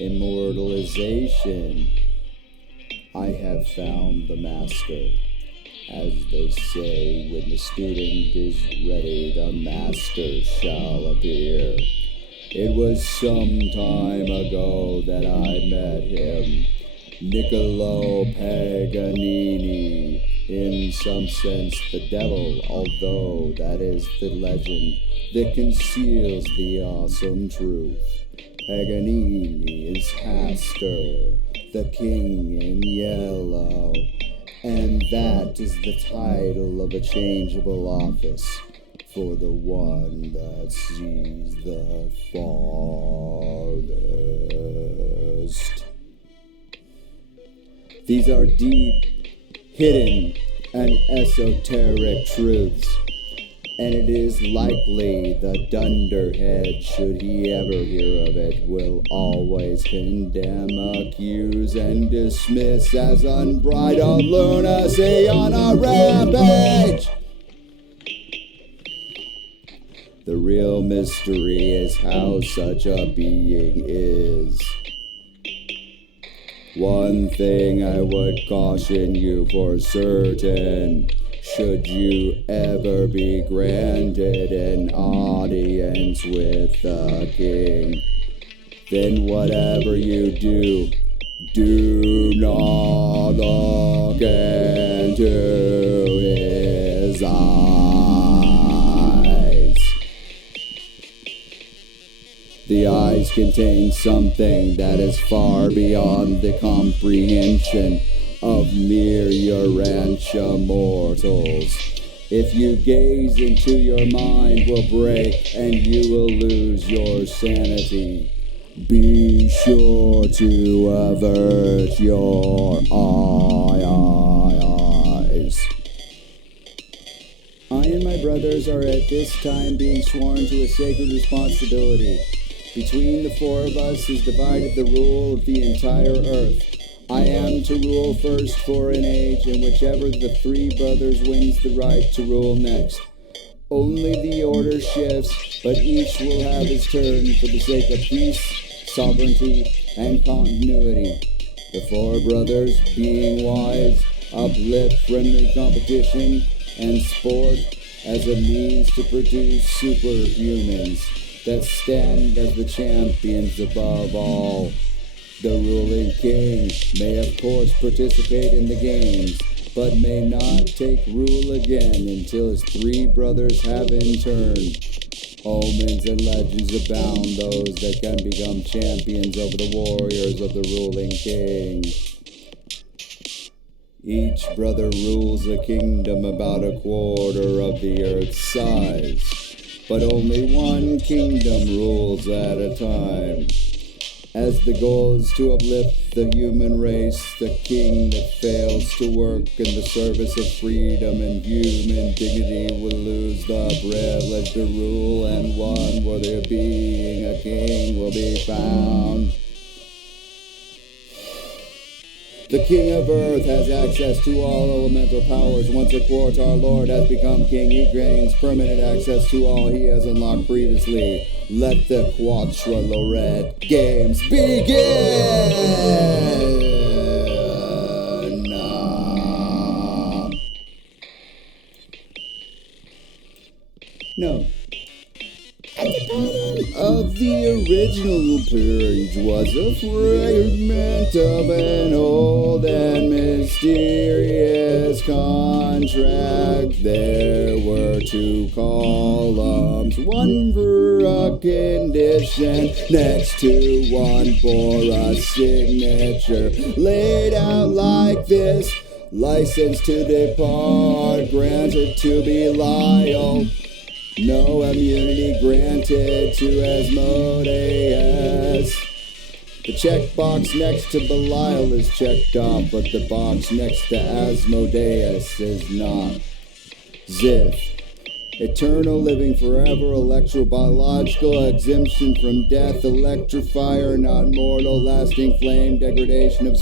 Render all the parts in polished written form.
Immortalization. I have found the master. As they say, when the student is ready, the master shall appear. It was some time ago that I met him, Niccolo Paganini, in some sense the devil, although that is the legend that conceals the awesome truth. Paganini is Hastur, the king in yellow, and that is the title of a changeable office for the one that sees the farthest. These are deep, hidden, and esoteric truths, and it is likely the dunderhead, should he ever hear of it, will always condemn, accuse, and dismiss as unbridled lunacy on a rampage. The real mystery is how such a being is. One thing I would caution you for certain: should you ever be granted an audience with the king, then whatever you do, do not look into his eyes. The eyes contain something that is far beyond the comprehension of mere Urantia mortals. If you gaze into, your mind will break and you will lose your sanity. Be sure to avert your eyes. I and my brothers are at this time being sworn to a sacred responsibility. Between the four of us is divided the rule of the entire earth. I am to rule first for an age, and whichever the three brothers wins the right to rule next. Only the order shifts, but each will have his turn for the sake of peace, sovereignty, and continuity. The four brothers, being wise, uplift friendly competition and sport as a means to produce superhumans that stand as the champions above all. The ruling king may of course participate in the games, but may not take rule again until his three brothers have in turn. Omens and legends abound those that can become champions over the warriors of the ruling king. Each brother rules a kingdom about a quarter of the earth's size, but only one kingdom rules at a time. As the goal is to uplift the human race, the king that fails to work in the service of freedom and human dignity will lose the privilege to rule, and one worthy of being a king will be found. The king of earth has access to all elemental powers. Once a Quartar lord has become king, he gains permanent access to all he has unlocked previously. Let the Quattrolored games begin! No. At the bottom of the original page was a fragment of an old and mysterious contract. There were two columns, one for a condition, next to one for a signature, laid out like this: license to depart, granted to Belial. No immunity granted to Asmodeus. The checkbox next to Belial is checked off, but the box next to Asmodeus is not. Zith. Eternal living forever, electrobiological exemption from death, electrifier, not mortal, lasting flame, degradation of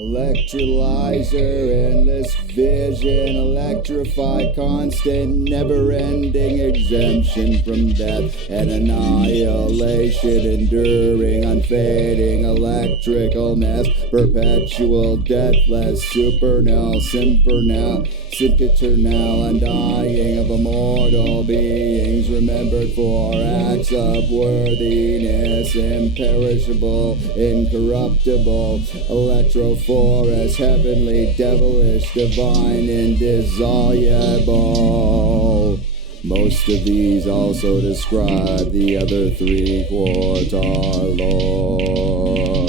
electrolyzer, endless vision, electrify, constant, never-ending exemption from death, and annihilation. Imortalization, enduring, unfading, electrical mass, perpetual, deathless, supernal, simpernal, sempiternal, undying of immortal beings, remembered for acts of worthiness, imperishable, incorruptible, electrophorus, heavenly, devilish, divine, indissoluble. Most of these also describe the other three Quartar lords.